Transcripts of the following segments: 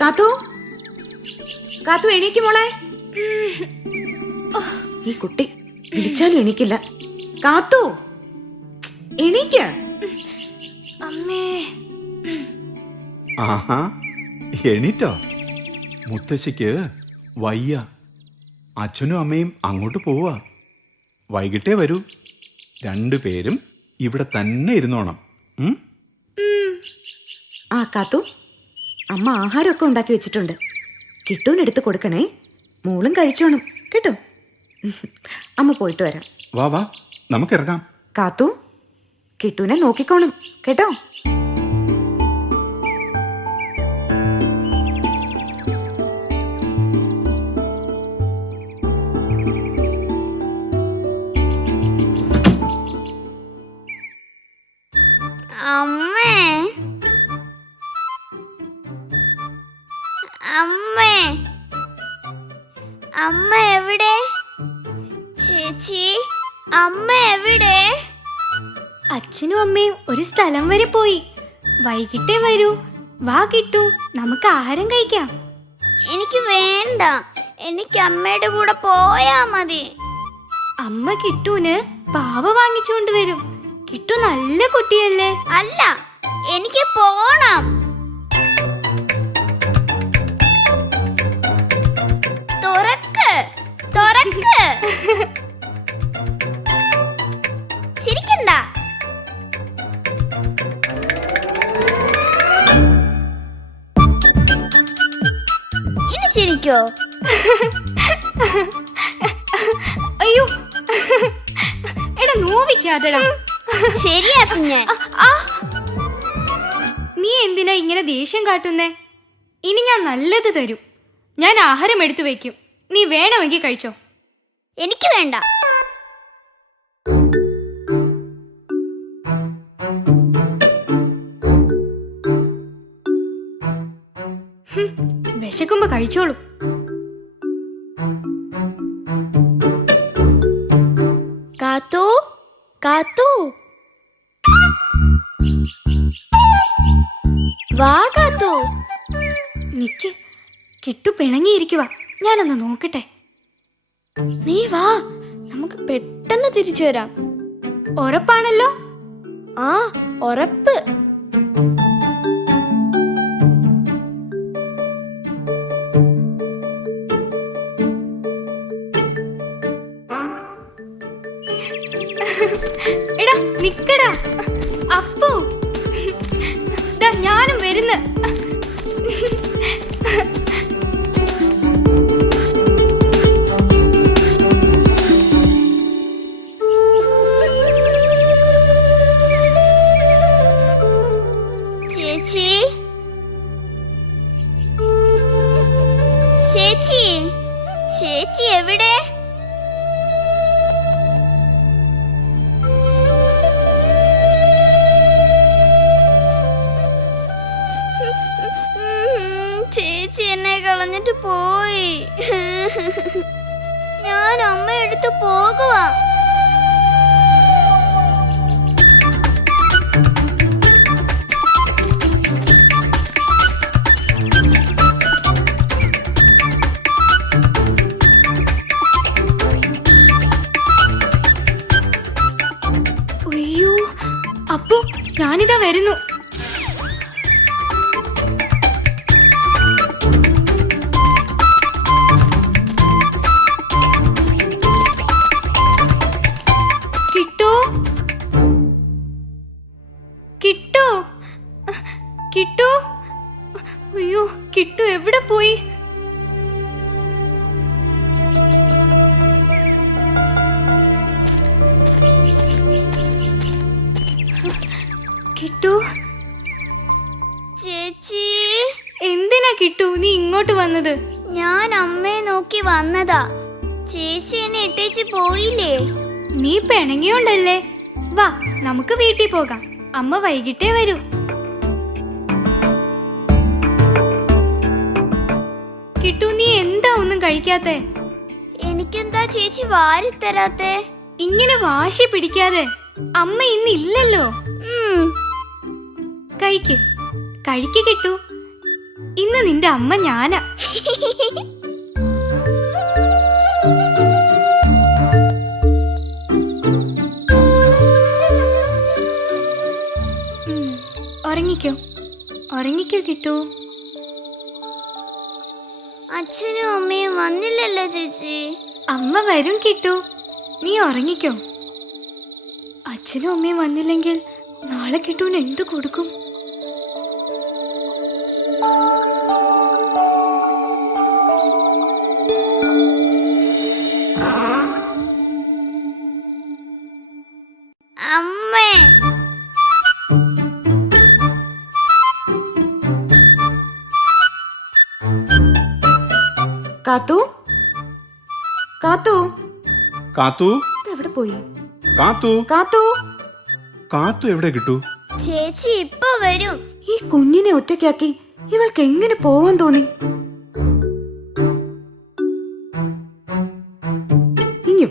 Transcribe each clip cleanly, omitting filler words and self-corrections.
കാത്തു, കാത്തു എണീക്ക് മോളെ. ഈ കുട്ടി വിളിച്ചാലും എണീക്കില്ല. കാത്തു എണീക്ക. അമ്മേ. ആഹാ, എണീറ്റോ? മുത്തശ്ശിക്ക് വയ്യ. അച്ഛനും അമ്മയും അങ്ങോട്ട് പോവാ. വൈകിട്ടേ വരൂ. രണ്ടുപേരും ഇവിടെ തന്നെ ഇരുന്നോണം. ആ കാത്തു, അമ്മ ആഹാരമൊക്കെ ഉണ്ടാക്കി വെച്ചിട്ടുണ്ട്. കിട്ടൂനെടുത്ത് കൊടുക്കണേ. മോളും കഴിച്ചോണം കേട്ടോ. അമ്മ പോയിട്ട് വരാം. വാ വാ, നമുക്കിറങ്ങാം. കാത്തു, കിട്ടൂനെ നോക്കിക്കോണം കേട്ടോ. അമ്മ എവിടെ? ചേച്ചി, അമ്മ എവിടെ? അച്ഛനും അമ്മയും ഒരു സ്ഥലം വരെ പോയി. വൈകിട്ടേ വരൂ. വാ കിട്ടു, നമുക്ക് ആഹാരം കഴിക്കാം. എനിക്ക് വേണ്ട, എനിക്ക് അമ്മയുടെ കൂടെ പോയാ മതി. അമ്മ കിട്ടൂന് പാവ വാങ്ങിച്ചുകൊണ്ട് വരും. കിട്ടു നല്ല കുട്ടിയല്ലേ? അല്ല, എനിക്ക് പോണം. തുറക്ക്, തുറക്ക്. ചിരിക്കണ്ട. ഇനി ചിരിക്കോ? അയ്യോ, എടാ നോവിക്കാതെടാ. ശരിയാക്കും ഞാൻ. നീ എന്തിനാ ഇങ്ങനെ ദേഷ്യം കാട്ടുന്നേ? ഇനി ഞാൻ നല്ലത് തരും. ഞാൻ ആഹാരം എടുത്തു വെക്കും. നീ വേണമെങ്കിൽ കഴിച്ചോ. എനിക്ക് വേണ്ട. വിശക്കുമ്പോ കഴിച്ചോളൂ. കാത്തു, കാത്തു, വാ കാത്തു. നിക്ക്, കിട്ടു പിണങ്ങിയിരിക്കുക. ഞാനൊന്ന് നോക്കട്ടെ. നീ വാ, നമുക്ക് പെട്ടെന്ന് തിരിച്ചു വരാം. ഉറപ്പാണല്ലോ? ആ, ഉറപ്പ്. എടാ നിക്കടാ. അപ്പു, ദാ ഞാനും വരുന്നു. ചേച്ചി, ചേച്ചി, ചേച്ചി എവിടെ? ചേച്ചി എന്നെ കളഞ്ഞിട്ട് പോയി. ഞാൻ അമ്മ എടുത്ത് പോകുവാ. അയ്യോ, അപ്പു, ഞാനിതാ വരുന്നു. കിട്ടു, കിട്ടു, കിട്ടു. അയ്യോ, കിട്ടു എവിടെ പോയി? കിട്ടു, ചേച്ചി, എന്തിനാ കിട്ടു നീ ഇങ്ങോട്ട് വന്നത്? ഞാൻ അമ്മയെ നോക്കി വന്നതാ. ചേച്ചി എന്നെ ഇട്ടേച്ച് പോയില്ലേ? നീ പിണങ്ങിയോണ്ടല്ലേ? വാ, നമുക്ക് വീട്ടിൽ പോകാം. അമ്മ വൈകിട്ടേ വരൂ. കിട്ടു, നീ എന്താ ഒന്നും കഴിക്കാത്തെ? എനിക്കെന്താ ചേച്ചി വാരി തരാത്തെ? ഇങ്ങനെ വാശി പിടിക്കാതെ. അമ്മ ഇന്ന് ഇല്ലല്ലോ. കഴിക്ക്, കഴിക്ക് കിട്ടു. ഇന്ന് നിന്റെ അമ്മ ഞാനാ. ഉറങ്ങിക്കോ, ഉറങ്ങിക്കോ കിട്ടു. അച്ഛനും അമ്മയും വന്നില്ലല്ലോ ചേച്ചി. അമ്മ വരും കിട്ടു, നീ ഉറങ്ങിക്കോ. അച്ഛനും അമ്മയും വന്നില്ലെങ്കിൽ നാളെ കിട്ടുവിന് എന്ത് കൊടുക്കും? അമ്മേ, കാത്തു, കാത്തു, കാത്തു, എവിടെ പോയി? കാത്തു, കാത്തു, കാത്തു എവിടെ കിട്ടു? ചേച്ചി ഇപ്പൊ വരും. ഈ കുഞ്ഞിനെ ഒറ്റയ്ക്കാക്കി ഇവൾക്ക് എങ്ങനെ പോവാൻ തോന്നി?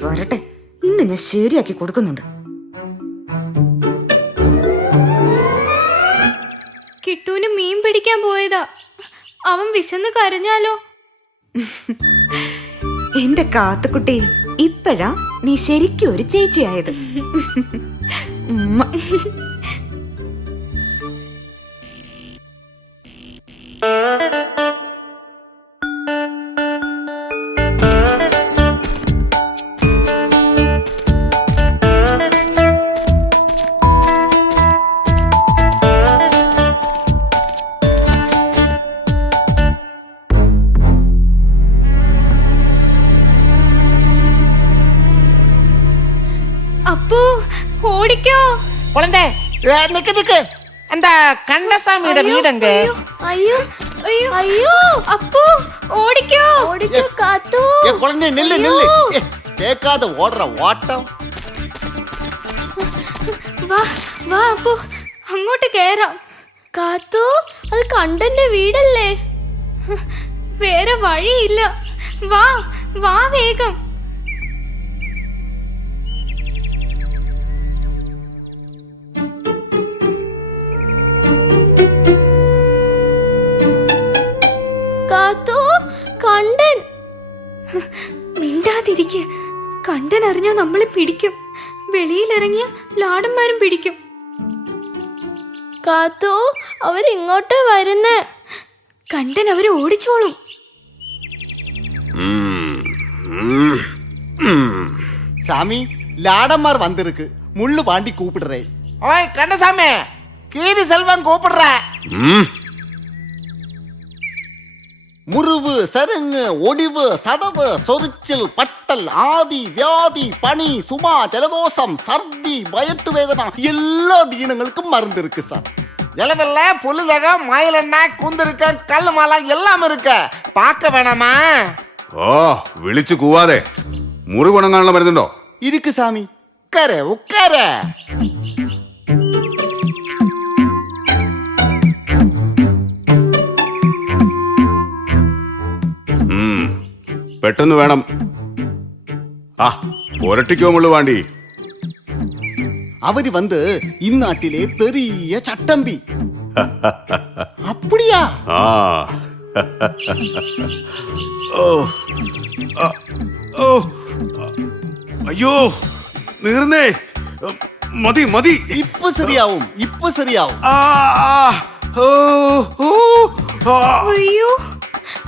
വരട്ടെ, ഇന്ന് ഞാൻ ശരിയാക്കി കൊടുക്കുന്നുണ്ട്. കിട്ടൂന് മീൻ പിടിക്കാൻ പോയതാ. അവൻ വിശന്ന് കരഞ്ഞാലോ? എന്റെ കാത്തുക്കുട്ടി, ഇപ്പഴാ നീ ശരിക്കും ഒരു ചേച്ചിയായത്. ഉമ്മ. അപ്പു ഓടിക്കോ. കുളന്തേ നിക്ക് നിക്ക്. എന്താ കണ്ടസാമിയുടെ വീടെങ്ക? അയ്യോ അയ്യോ അയ്യോ അപ്പു ഓടിക്കോ. ഓടിക്കോ കാത്തു. കുളന്തേ നില്ല് നില്ല്. കേക്കാതെ ഓടുற ഓട്ടം. വാ വാ അപ്പു, അങ്ങോട്ട് കേറാം. കാത്തു, അത് കണ്ടന്റെ വീടല്ലേ? വേറെ വഴിയില്ല. വാ വാ വേഗം. കാത്തു, കണ്ടൻ. മിണ്ടാതിരിക്കെ. കണ്ടൻ അറിഞ്ഞോ നമ്മളെ പിടിക്കും. വെളിയിലിറങ്ങിയ ലാടന്മാരും പിടിക്കും. കാത്തു, അവരിങ്ങോട്ട് വരുന്നേ. കണ്ടൻ അവരെ ഓടിച്ചോളും. சாமி லாடம்மார் வந்திருக்கு. முள்ளு பாண்டி கூப்பிடுறேன். ஓய் கண்டசாமி, கீரி செல்வம் கூப்பிடுற. முறிவு, சருங்கு, ஒடிவு, சதவு, சொரிச்சல், பட்டல், ஆதி, வியாதி, பனி, சுமா, ஜலதோஷம், சர்தி, வயிற்று வேதனா எல்லா தீனங்களுக்கும் மருந்து இருக்கு சார். இளவெல்ல, புல்லுதகம், மயிலெண்ணா, குந்திருக்க, கல் மாலை எல்லாம் இருக்க. பார்க்க வேணாமா? ഓ വിളിച്ചു കൂവാതെ. മുറി ഗുണങ്ങാനുള്ള മരുന്നുണ്ടോ? இருக்கு சாமி. உட்கார உட்கார. പെട്ടെന്ന് വേണം. ആ പുരട്ടിക്കോ മുള്ളു വാണ്ടി. அவரு வந்து இந்நாட்டிலே பெரிய சட்டம்பி. அப்படியா? ആ ഓ ഓ അയ്യോ നീർന്നേ. മതി മതി. இப்ப சரியாவும், இப்ப சரியாவும். ആ ഓ ഓ ആ. അയ്യോ,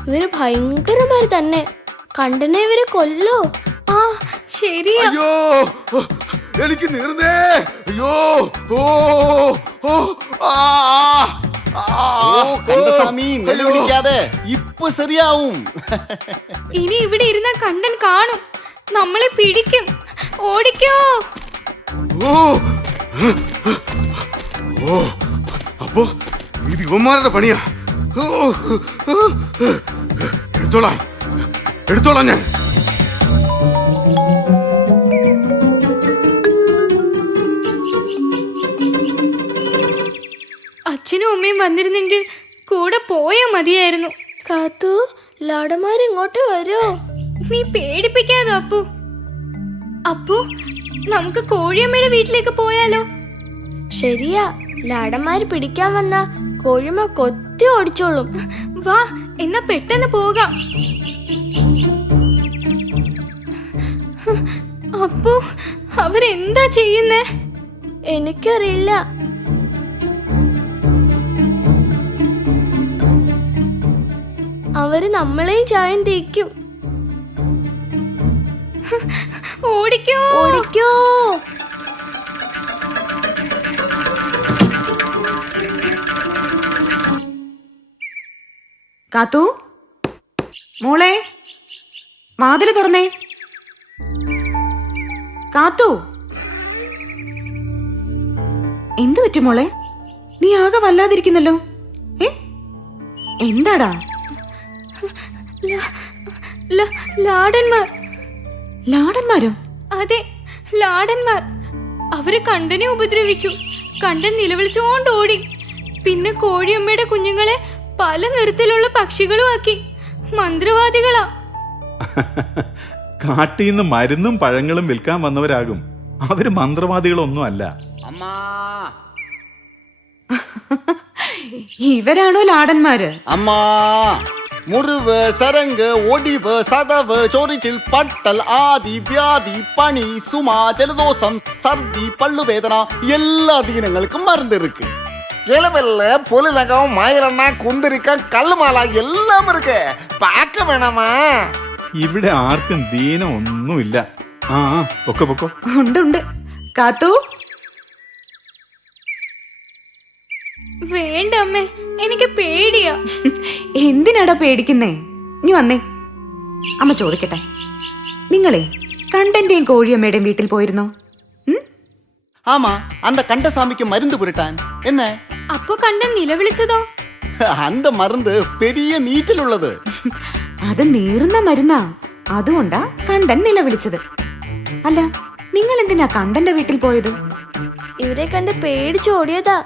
ഇവര് ഭയങ്കരമാര് തന്നെ. കണ്ടനെ ഇവരെ കൊല്ലോ. ആ ശരിയാ. അയ്യോ എനിക്ക് നീർന്നേ. അയ്യോ ഓ ഓ ആ ஓ கந்தசாமி நெல்லுடிக்காத. இப்ப சரியாவும். ഇനി ഇവിടെ ഇരുന്ന കണ്ടൻ കാണും. നമ്മളെ പിടിക്കും. ഓടിക്കോ. ഓ ഓ അപ്പോ ഇത് ഇവന്മാരുടെ പണിയാ. ഓ എടുത്തോളാം എടുത്തോളാം ഞാൻ. അച്ഛനും അമ്മയും വന്നിരുന്നെങ്കിൽ കൂടെ പോയാ മതിയായിരുന്നു. കാത്തു, ലാടന്മാരിങ്ങോട്ട് വരുമോ? നീ പേടിപ്പിക്കാതോ അപ്പു. അപ്പു, നമുക്ക് കോഴിയമ്മയുടെ വീട്ടിലേക്ക് പോയാലോ? ശരിയാ, ലാടന്മാര് പിടിക്കാൻ വന്ന കോഴിമ കൊത്തി ഓടിച്ചോളും. വാ, എന്നാ പെട്ടെന്ന് പോകാം. അപ്പു, അവരെന്താ ചെയ്യുന്നേ? എനിക്കറിയില്ല. അവര് നമ്മളെയും ചായം തേക്കും. ഓടിക്കോ ഓടിക്കോ. കാത്തു, മോളെ വാതില് തുറന്നേ. കാത്തു, എന്തു പറ്റി മോളെ? നീ ആകെ വല്ലാതിരിക്കുന്നല്ലോ. എന്താടാ? ലാടന്മാർ. ലാടന്മാരോ? അതെ, ലാടന്മാർ. അവര് കണ്ടനെ ഉപദ്രവിച്ചു. കണ്ടൻ നിലവിളിച്ചോണ്ട് ഓടി. പിന്നെ കോഴിയമ്മയുടെ കുഞ്ഞുങ്ങളെ പല നിറത്തിലുള്ള പക്ഷികളും ആക്കി. മന്ത്രവാദികളാ. കാട്ടിൽ നിന്ന് മരുന്നും പഴങ്ങളും വിൽക്കാൻ വന്നവരാകും. അവര് മന്ത്രവാദികളൊന്നും അല്ല. അമ്മാ ഇവരാണോ ലാടന്മാര്? അമ്മാ മുറിവ്, സരങ്ക്, ഒടിവ്, സതവ്, ചൊറിച്ചിൽ, പട്ടൽ, ആദി, വ്യാധി, പണി, സുമ, ജലദോഷം, ഛർദി, പള്ളുവേദന എല്ലാ ദീനങ്ങൾക്കും മരുന്നിருக்கு. இளவெல்ல பொலிநகம், மயிலண்ணா, குந்திரிக்கம், கல்லுமால எல்லாம் இருக்கு. பார்க்க வேணாமா? ഇവിടെ ആർക്കും ദീനം ഒന്നുമില്ല. ആ പൊക്കോ പൊക്കോ. ഉണ്ട്. കാത്തു, വേണ്ട അമ്മേ, എനിക്ക് പേടിയാ. എന്തിനാടാ പേടിക്കുന്നേ? നീ വന്നേ, അമ്മ ചോദിക്കട്ടെ. നിങ്ങളെ കണ്ടന്റെയും കോഴിയമ്മയുടെയും വീട്ടിൽ പോയിരുന്നോ? ஆமா, அந்த கண்டசாமிக்கு மருந்து புரட்டான் என்ன? അപ്പൊ കണ്ടൻ നിലവിളിച്ചതോ? அந்த மருந்து பெரிய நீட்டில் உள்ளது. അത് നീറുന്ന മരുന്നാ, അതുകൊണ്ടാ കണ്ടൻ നിലവിളിച്ചത്. അല്ല, നിങ്ങൾ എന്തിനാ കണ്ടന്റെ വീട്ടിൽ പോയത്? ഇവരെ കണ്ട് പേടിച്ചോടിയതാ.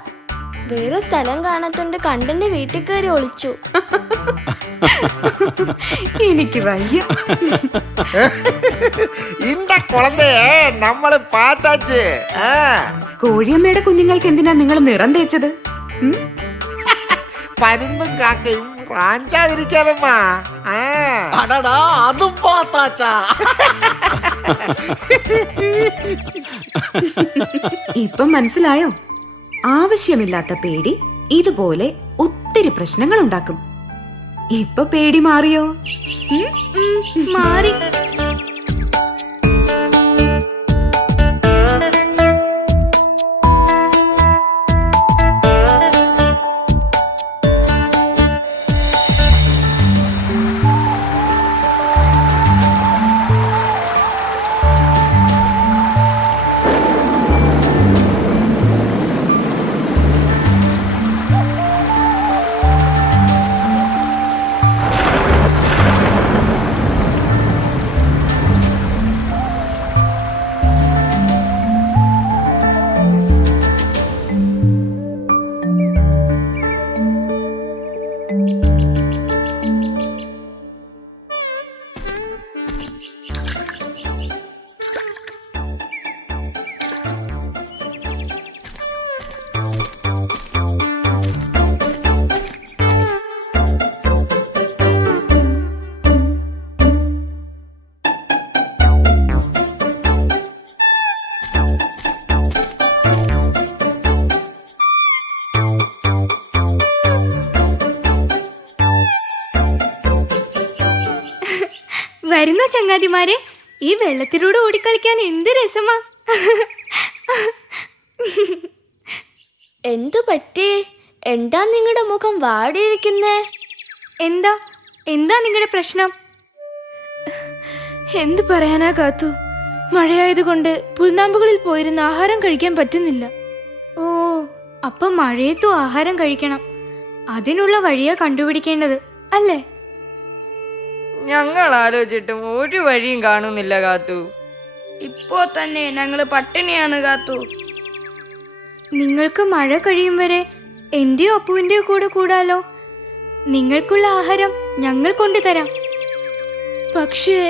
വേറെ സ്ഥലം കാണാത്തോണ്ട് കണ്ടന്റെ വീട്ടിൽ കയറി ഒളിച്ചു. എനിക്ക് വയ്യ. இந்த குழந்தைய നമ്മള് പാത്താച്ച്. കോഴിയമ്മയുടെ കുഞ്ഞുങ്ങൾക്ക് എന്തിനാ നിങ്ങൾ നിറം തേച്ചത്? പരുന്തും കാക്കയും റാഞ്ചാതിരിക്കാനമ്മാ. அடடா, அதுவும் பார்த்தாச்சா? ഇപ്പം മനസ്സിലായോ? ആവശ്യമില്ലാത്ത പേടി ഇതുപോലെ ഒത്തിരി പ്രശ്നങ്ങൾ ഉണ്ടാക്കും. ഇപ്പൊ പേടി മാറിയോ? മാറി. വരുന്ന ചങ്ങാതിമാരെ, ഈ വെള്ളത്തിലൂടെ ഓടിക്കളിക്കാൻ എന്ത് രസമാ. എന്തു പറ്റി? എന്താ നിങ്ങളുടെ മുഖം വാടിയിരിക്കുന്നേ? എന്താ നിങ്ങളുടെ പ്രശ്നം? എന്തു പറയാനാ കാത്തു, മഴയായതുകൊണ്ട് പുൽനാമ്പുകളിൽ പോയിരുന്ന് ആഹാരം കഴിക്കാൻ പറ്റുന്നില്ല. ഓ, അപ്പൊ മഴയത്തും ആഹാരം കഴിക്കണം. അതിനുള്ള വഴിയാ കണ്ടുപിടിക്കേണ്ടത് അല്ലേ? ഞങ്ങൾ ആലോചിച്ചിട്ടും ഒരു വഴിയും കാണുന്നില്ല കാത്തു. ഇപ്പോ തന്നെ ഞങ്ങള് പട്ടിണിയാണ് കാത്തു. നിങ്ങൾക്ക് മഴ കഴിയും വരെ എന്റെയോ അപ്പുവിന്റെയോ കൂടെ കൂടാലോ. നിങ്ങൾക്കുള്ള ആഹാരം ഞങ്ങൾ കൊണ്ടുതരാം. പക്ഷേ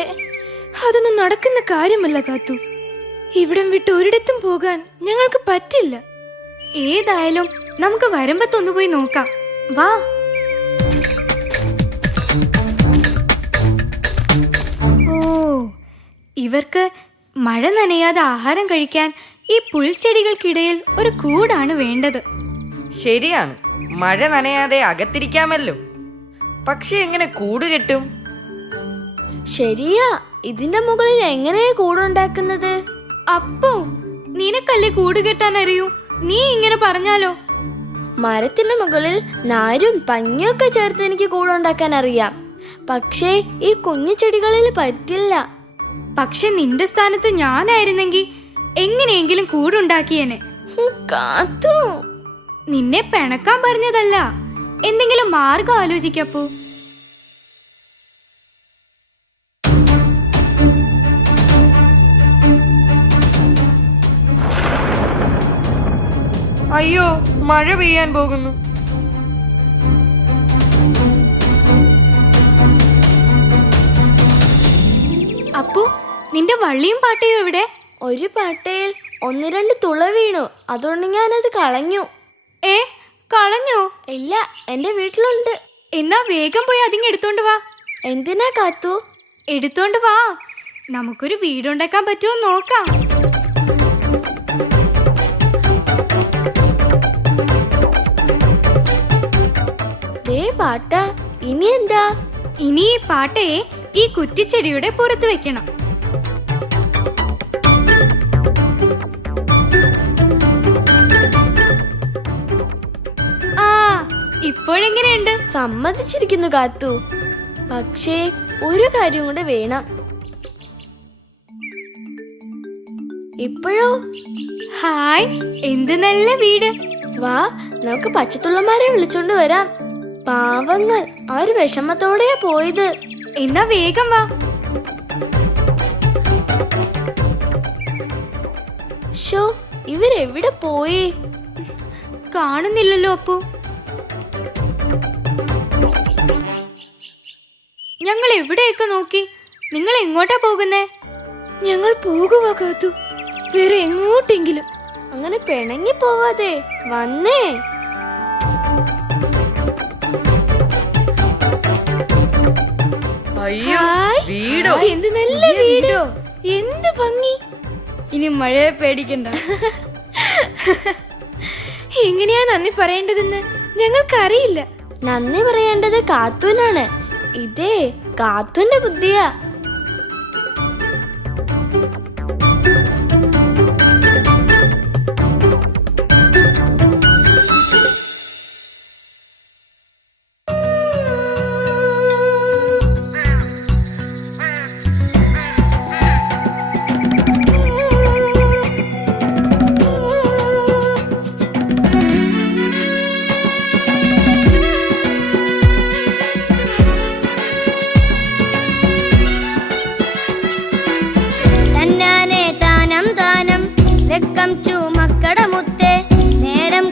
അതൊന്നും നടക്കുന്ന കാര്യമല്ല കാത്തു. ഇവിടം വിട്ട് ഒരിടത്തും പോകാൻ ഞങ്ങൾക്ക് പറ്റില്ല. ഏതായാലും നമുക്ക് വരുമ്പത്തൊന്നു പോയി നോക്കാം. വാ. ഓ, ഇവർക്ക് മഴ നനയാതെ ആഹാരം കഴിക്കാൻ ഈ പുൽച്ചെടികൾക്കിടയിൽ ഒരു കൂടാണ് വേണ്ടത്. ശരിയാണ്, മഴ നനയാതെ അകത്തിരിക്കാമല്ലോ. പക്ഷെ എങ്ങനെ കൂട് കെട്ടും? ശരിയാ, ഇതിന്റെ മുകളിൽ എങ്ങനെയാ കൂടുണ്ടാക്കുന്നത്? അപ്പോ നിനക്കല്ലേ കൂട് കെട്ടാൻ അറിയൂ? നീ ഇങ്ങനെ പറഞ്ഞാലോ? മരത്തിന്റെ മുകളിൽ നാരും പഞ്ഞിയൊക്കെ ചേർത്ത് എനിക്ക് കൂടുണ്ടാക്കാൻ അറിയാം. പക്ഷേ ഈ കുഞ്ഞു ചെടികളിൽ പറ്റില്ല. പക്ഷെ നിന്റെ സ്ഥാനത്ത് ഞാനായിരുന്നെങ്കിൽ എങ്ങനെയെങ്കിലും കൂടുണ്ടാക്കിയേനെ. കാത്തു, നിന്നെ പിണക്കാൻ പറഞ്ഞതല്ല. എന്തെങ്കിലും മാർഗം ആലോചിക്കപ്പോ. അയ്യോ, മഴ പെയ്യാൻ പോകുന്നു. അപ്പു, നിന്റെ വള്ളിയും പാട്ടയും എവിടെ? ഒരു പാട്ടയിൽ 1-2 തുള വീണു, അതുകൊണ്ട് ഞാനത് കളഞ്ഞു. ഏ, കളഞ്ഞോ? ഇല്ല, എന്റെ വീട്ടിലുണ്ട്. എന്നാ വേഗം പോയി അതിങ്ങ് എടുത്തോണ്ട് വാ. എന്തിനാ കാത്തു? എടുത്തോണ്ട് വാ, നമുക്കൊരു വീടുണ്ടാക്കാൻ പറ്റുമോ നോക്കാം. ദേ പാട്ട, ഇനി എന്താ? ഇനി ഈ പാട്ടയെ ഈ കുറ്റിച്ചെടിയുടെ പുറത്ത് വെക്കണം. ആ, ഇപ്പോഴെങ്ങനെയുണ്ട്? സമ്മതിച്ചിരിക്കുന്നു കാത്തു. പക്ഷേ ഒരു കാര്യം കൂടെ വേണം. ഇപ്പോഴോ? ഹായ്, എന്ത് നല്ല വീട്. വാ, നമുക്ക് പച്ചത്തുള്ളമാരെ വിളിച്ചോണ്ട് വരാം. പാവങ്ങൾ, ആ ഒരു വിഷമത്തോടെയാ പോയത്. എന്നാ വേഗം വാ. ഷോ, ഇവരെവിടെ പോയി? കാണുന്നില്ലല്ലോ അപ്പു. ഞങ്ങൾ എവിടെയൊക്കെ നോക്കി, നിങ്ങൾ എങ്ങോട്ടാ പോകുന്നേ? ഞങ്ങൾ പോകുവാ കാത്തു, വേറെ എങ്ങോട്ടെങ്കിലും. അങ്ങനെ പിണങ്ങി പോവാതെ വന്നേ. അയ്യോ, വീടോ? എന്ത് നല്ല വീടോ, എന്ത് ഭംഗി. ഇനി മഴയെ പേടിക്കണ്ട. എങ്ങനെയാ നന്ദി പറയേണ്ടതെന്ന് ഞങ്ങൾക്കറിയില്ല. നന്ദി പറയേണ്ടത് കാത്തൂനാണ്. ഇതേ കാത്തൂന്റെ ബുദ്ധിയാ. നേരം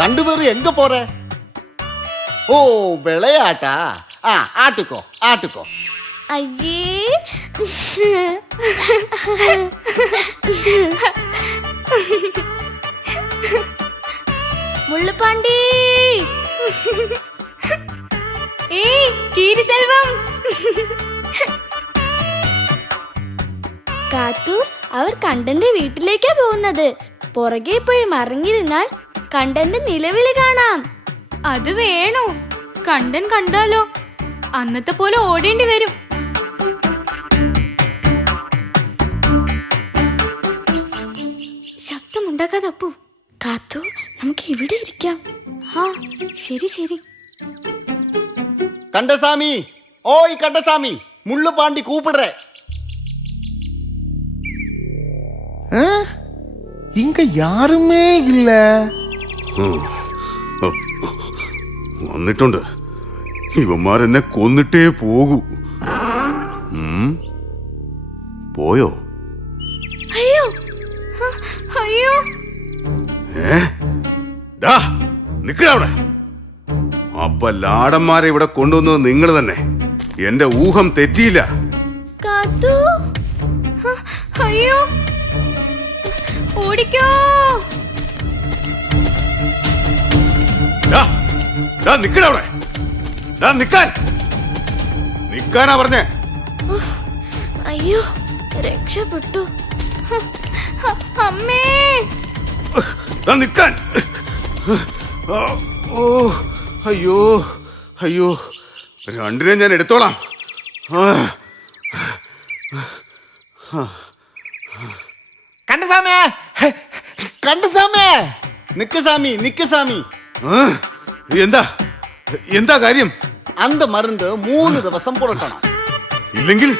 ரெண்டு பேரும் எங்க போற? ஓ விளையாட்டா? ஆட்டுக்கோ ஆட்டுக்கோ. അയ്യേ മുള്ളുപാണ്ടി ഏയ് കീരി സെൽവം. കാത്തു, അവർ കണ്ടന്റെ വീട്ടിലേക്കാ പോകുന്നത്. പുറകെ പോയി മറിഞ്ഞിരുന്നാൽ കണ്ടന്റെ നിലവിളി കാണാം. അത് വേണോ? കണ്ടൻ കണ്ടാലോ അന്നത്തെ പോലെ ഓടേണ്ടി വരും. ശബ്ദമുണ്ടാക്കാതെ അപ്പു. കാത്തു, നമുക്ക് ഇവിടെ ഇരിക്കാം. ആ ശരി ശരി. கண்டசாமி, ஓய் கண்டசாமி, முள்ளு பாண்டி கூப்பிடுற. ഇങ്ക യാരുമേ ഇല്ല. വന്നിട്ടുണ്ട്. ഇവന്മാരെന്നെ കൊന്നിട്ടേ പോകൂ. പോയോ? അയ്യോ അയ്യോ. നിക്കവിടെ. അപ്പൊ ലാടന്മാരെ ഇവിടെ കൊണ്ടുവന്നത് നിങ്ങൾ തന്നെ. എന്റെ ഊഹം തെറ്റിയില്ല. കാത്തു, അയ്യോ ഓടിക്കോ. നിക്കവിടെ. നിക്കാനാ പറഞ്ഞേ. അയ്യോ രക്ഷപ്പെട്ടു. അമ്മേ നിക്കാൻ. ഓ അയ്യോ അയ്യോ, രണ്ടിനെ ഞാൻ എടുത്തോളാം. கண்டசாமி, கண்டசாமி, நிக்கு சாமி, நிக்கு சாமி. എന്താ എന്താ കാര്യം? அந்த மருந்து 3 ദിവസം പുരട്ടണം. ഇല്ലെങ്കിൽ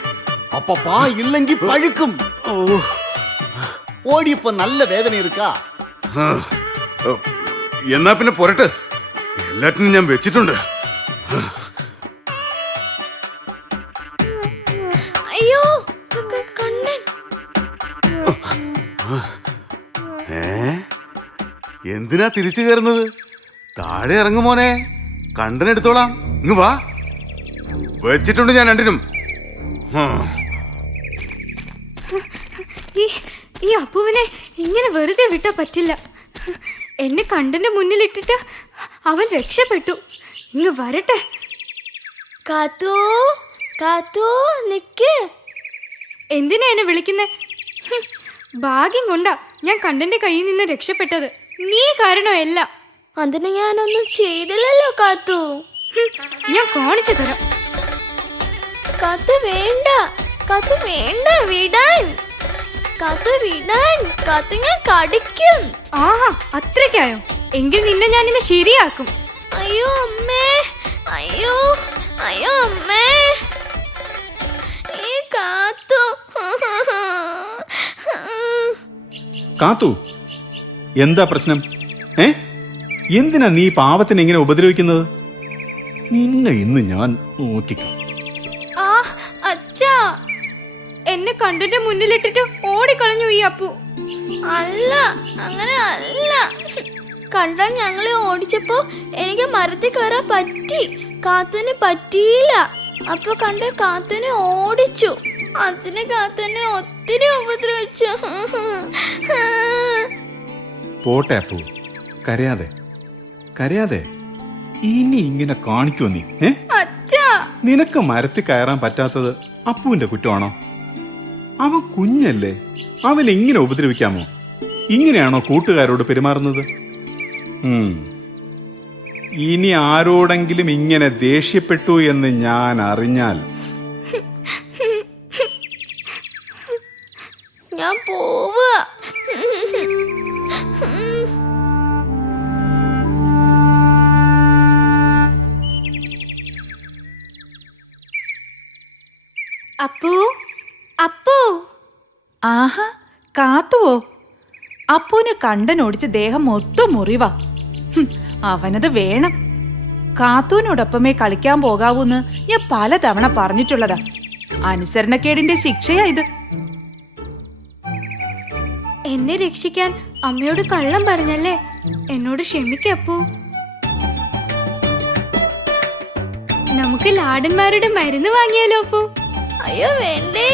அப்பப்பா இல்லங்கி பழுக்கும். ഓടിയപ്പോ നല്ല വേദന இருக்கா? എന്നാ പിന്നെ പോരട്ടെ. എല്ലാറ്റിനും ഞാൻ വെച്ചിട്ടുണ്ട്. അയ്യോ കണ്ണൻ. എന്തിനാ തിരിച്ചു കയറുന്നത്? താഴെ ഇറങ്ങു മോനെ. കണ്ടനെടുത്തോളാം. ഇങ്ങ് വാ. വെച്ചിട്ടുണ്ട് ഞാൻ രണ്ടിനും. ഈ അപ്പുവിനെ ഇങ്ങനെ വെറുതെ വിട്ടാ പറ്റില്ല. എന്നെ കണ്ടന്റെ മുന്നിലിട്ടിട്ട് അവൻ രക്ഷപ്പെട്ടു. ഇങ്ങ് വരട്ടെ. കാത്തു, കാത്തു നിക്ക്. എന്തിനാ എന്നെ വിളിക്കുന്നേ? ഭാഗ്യം കൊണ്ടാ ഞാൻ കണ്ടന്റെ കയ്യിൽ നിന്ന് രക്ഷപ്പെട്ടത്. നീ കാരണമല്ല. അതിന് ഞാനൊന്നും ചെയ്തില്ലല്ലോ കാത്തു. ഞാൻ കാണിച്ചു തരാം. കാത്തു വേണ്ട, കാത്തു വേണ്ട, വിടാൻ. കാത്തു വിടാൻ. കാത്തു ഞാൻ കടിക്കും. ആഹാ അത്രയ്ക്കായോ? എങ്കിൽ നിന്നെ ഞാൻ ഇന്ന് ശരിയാക്കും. അയ്യോ അമ്മേ, അയ്യോ അയ്യോ അമ്മേ. ഈ കാത്തു. കാത്തു, എന്താ പ്രശ്നം? എന്തിനാ നീ പാവത്തിനെ ഇങ്ങനെ ഉപദ്രവിക്കുന്നത്? നിന്നെ ഇന്ന് ഞാൻ നോക്കിക്കാം. ആ അച്ഛാ, എന്നെ കണ്ടന്റെ മുന്നിലിട്ടിട്ട് ഓടിക്കളഞ്ഞു ഈ അപ്പു. അല്ല, അങ്ങനെ അല്ല. കണ്ടാൽ ഞങ്ങളെ ഓടിച്ചപ്പോ എനിക്ക് മരത്തിൽ കയറാൻ പറ്റി, കാത്തുന് പറ്റിയില്ല. അപ്പൊ കണ്ട കാത്തുനെ ഓടിച്ചു. അതിന് കാത്തുനെ ഒത്തിരി ഉപദ്രവിച്ചു. പോട്ടെ അപ്പു, കരയാതെ കരയാതെ. ഇനി ഇങ്ങനെ കാണിക്കോ നീ? അച്ഛാ, നിനക്ക് മരത്തിൽ കയറാൻ പറ്റാത്തത് അപ്പുവിന്റെ കുറ്റമാണോ? അവൻ കുഞ്ഞല്ലേ, അവൻ ഇങ്ങനെ ഉപദ്രവിക്കാമോ? ഇങ്ങനെയാണോ കൂട്ടുകാരോട് പെരുമാറുന്നത്? ഇനി ആരോടെങ്കിലും ഇങ്ങനെ ദേഷ്യപ്പെട്ടു എന്ന് ഞാൻ അറിഞ്ഞാൽ ഞാൻ പോവുക. അപ്പു, അപ്പു. ആഹാ, കാത്തുവോ? അപ്പൂന് കണ്ടനോടിച്ച് ദേഹം മൊത്തം മുറിവാ. അവനത് വേണം. കാത്തൂനോടൊപ്പമേ കളിക്കാൻ പോകാവൂന്ന് ഞാൻ പലതവണ പറഞ്ഞിട്ടുള്ളതാ. അനുസരണക്കേടിന്റെ ശിക്ഷയാ ഇത്. എന്നെ രക്ഷിക്കാൻ അമ്മയോട് കള്ളം പറഞ്ഞല്ലേ? എന്നോട് ക്ഷമിക്കപ്പൂ. നമുക്ക് ലാടന്മാരുടെ മരുന്ന് വാങ്ങിയാലോ അപ്പൂ? അയ്യോ വേണ്ടേ.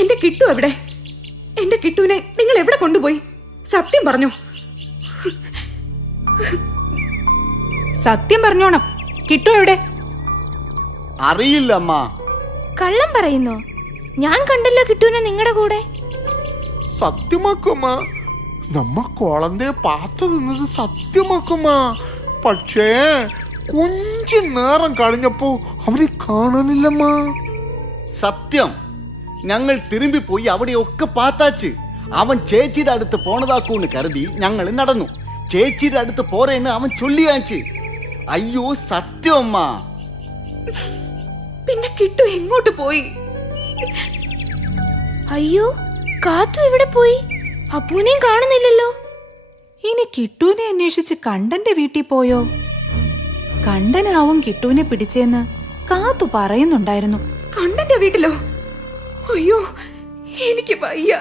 എന്റെ കിട്ടു എവിടെ? എന്റെ കിട്ടുവിനെ നിങ്ങൾ എവിടെ കൊണ്ടുപോയി? സത്യം പറഞ്ഞോ, സത്യം പറഞ്ഞോണം. കിട്ടു എവിടെ? അറിയില്ല അമ്മ. കള്ളം പറയുന്നോ? ഞാൻ കണ്ടല്ലോ കിട്ടൂനെ നിങ്ങളുടെ കൂടെ. സത്യമാക്കുമ്മ, നമ്മ കുളന്തയെ പാത്തത് സത്യമാക്കുമ്മ. പക്ഷേ കൊഞ്ചു നേരം കഴിഞ്ഞപ്പോ അവരെ കാണാനില്ലമ്മ. സത്യം, ഞങ്ങൾ തിരുമ്പി പോയി അവിടെയൊക്കെ പാത്താച്ച്. അവൻ ചേച്ചിയുടെ അടുത്ത് പോണതാക്കൂന്ന് കരുതി ഞങ്ങൾ നടന്നു. ചേച്ചിയുടെ അടുത്ത് പോറേന്ന് അവൻ ചൊല്ലിയാച്ച്. അയ്യോ സത്യം അമ്മ. പിന്നെ കിട്ടു എങ്ങോട്ട് പോയി? അയ്യോ കാത്തു എവിടെ പോയി? അപ്പൂനെയും കാണുന്നില്ലല്ലോ. ഇനി കിട്ടൂനെ അന്വേഷിച്ച് കണ്ടന്റെ വീട്ടിൽ പോയോ? കണ്ടനാവും കിട്ടൂനെ പിടിച്ചേന്ന് കാത്തു പറയുന്നുണ്ടായിരുന്നു. കണ്ണന്റെ വീട്ടിലോ? അയ്യോ എനിക്ക് വയ്യ.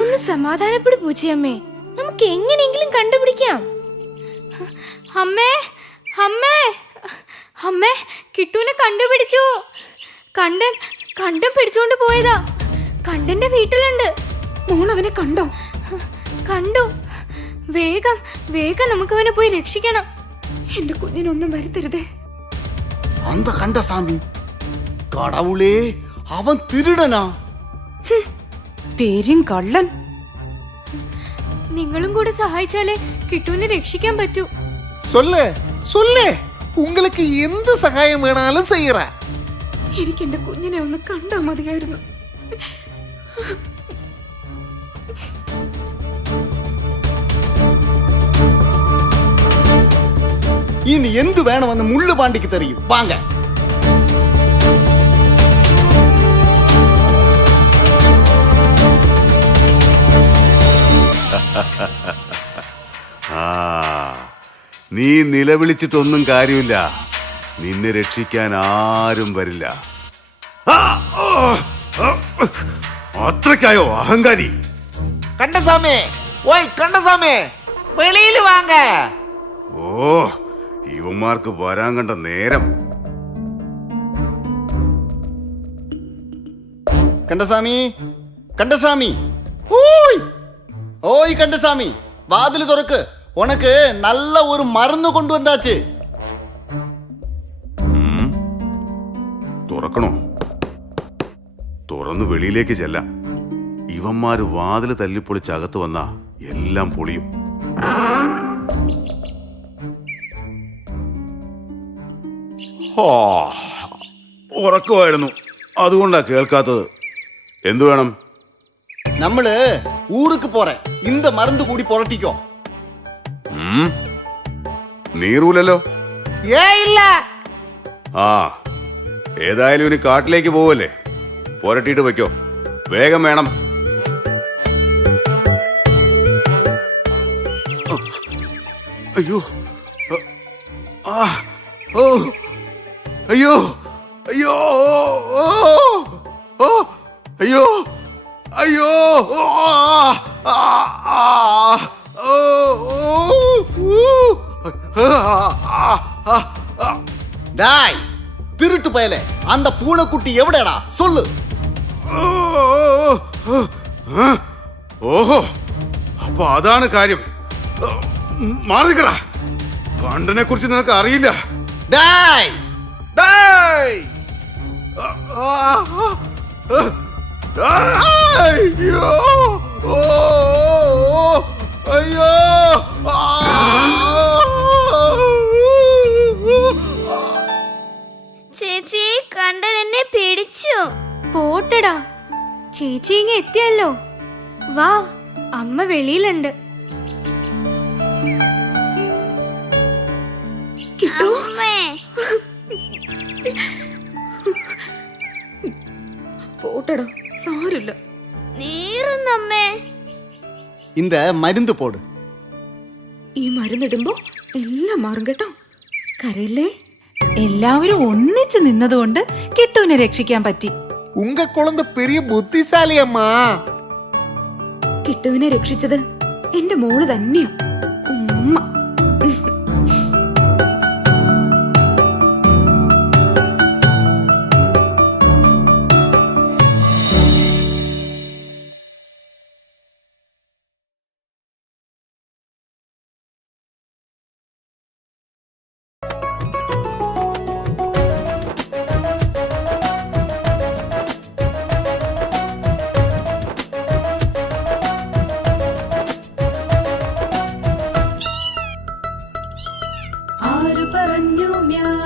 ഒന്ന് സമാധാനപ്പെടു പൂച്ചയമ്മേ, നമുക്ക് എങ്ങനെയെങ്കിലും കണ്ടുപിടിക്കാം. അമ്മേ, അമ്മേ, അമ്മേ, കിട്ടൂനെ കണ്ടുപിടിച്ചു. കണ്ടൻ പിടിച്ചോണ്ട് പോയതാ. കണ്ടന്റെ വീട്ടിലുണ്ട്. മോൾ അവനെ കണ്ടോ? കണ്ടു. വേഗം വേഗം നമുക്ക് അവനെ പോയി രക്ഷിക്കണം. എന്റെ കുഞ്ഞിനൊന്നും വരുത്തരുതേ. അന്ത കണ്ട സാമി, കടവുളേ, അവൻ തിരുടനാ. പേരും കള്ളൻ. നിങ്ങളും കൂടെ സഹായിച്ചാലേ കിട്ടൂനെ രക്ഷിക്കാൻ പറ്റൂ. சொல்லு சொல்லு, உங்களுக்கு എന്ത് സഹായം വേണാലും ചെയ്യറ. എനിക്ക് എന്റെ കുഞ്ഞിനെ ഒന്ന് കണ്ടാ മതിയായിരുന്നു. ഇനി എന്ത് വേണമെന്ന് മുള്ളുപാണ്ടിക്ക് തെറിയും. വാങ്ങ. നീ നിലവിളിച്ചിട്ടൊന്നും കാര്യമില്ല. നിന്നെ രക്ഷിക്കാൻ ആരും വരില്ല. അത്രയ്ക്കായോ അഹങ്കാരി? കണ്ടസാമി, ഓയ് കണ്ടസാമി, വെളിയിൽ വാങ്ങ. ഓ, ഇവന്മാർക്ക് വരാൻ കണ്ട നേരം. കണ്ടസാമി, കണ്ടസാമി, ഓയ് ഓയ് കണ്ടസാമി, വാതില് തുറക്ക്. ഉനക്ക് നല്ല ഒരു മരുന്ന് കൊണ്ടുവന്നാച്ച്. തുറക്കണോ? തുറന്ന് വെളിയിലേക്ക് ചെല്ലാം. ഇവന്മാര് വാതില് തല്ലിപ്പൊളിച്ചകത്ത് വന്നാ എല്ലാം പൊളിയും. ഉറക്കമായിരുന്നു, അതുകൊണ്ടാ കേൾക്കാത്തത്. എന്തു വേണം? നമ്മള് ഊருக்கு പോറേ. இந்த മരുന്ന് കൂടി പുരട്ടിക്കോ. നീറൂലല്ലോ. ഇല്ല. ആ, ഏതായാലും ഇനി കാട്ടിലേക്ക് പോവല്ലേ, പുരട്ടിയിട്ട് വെക്കോ. വേഗം വേണം. അയ്യോ, ഓ, അയ്യോ, അയ്യോ, അയ്യോ, അയ്യോ, டாய், திருட்டு பயலே, அந்த பூனைக்குட்டி எവിടെടാ? சொல்லு. ഓഹോ, അപ്പൊ അതാണ് കാര്യം. മാറിക്കടാ, കണ്ടനെ കുറിച്ച് നിനക്ക് അറിയില്ല. டாய், ഡേയ്. അയ്യോ, അയ്യോ, ചേച്ചി കണ്ടൻ എന്നെ പിടിച്ചു. പോട്ടടാ, ചേച്ചി ഇങ്ങ എത്തിയല്ലോ. വാ, അമ്മ വെളിയിലുണ്ട്. അമ്മേ, പോട്ടടോ, സാരില്ല. നീറുന്നമ്മേ. இந்த மருந்து போடு. ഈ മരുന്നിടുമ്പോ എല്ലാം മാറും കേട്ടോ. കരയില്ലേ? എല്ലാവരും ഒന്നിച്ചു നിന്നതുകൊണ്ട് കിട്ടുവിനെ രക്ഷിക്കാൻ പറ്റി. ഉങ്ക കുളന്ത പെരിയ ബുദ്ധിശാലി അമ്മ. കിട്ടുവിനെ രക്ഷിച്ചത് എന്റെ മോള് തന്നെയാ. ഉമ്മ. ആര് പറഞ്ഞു ഞാൻ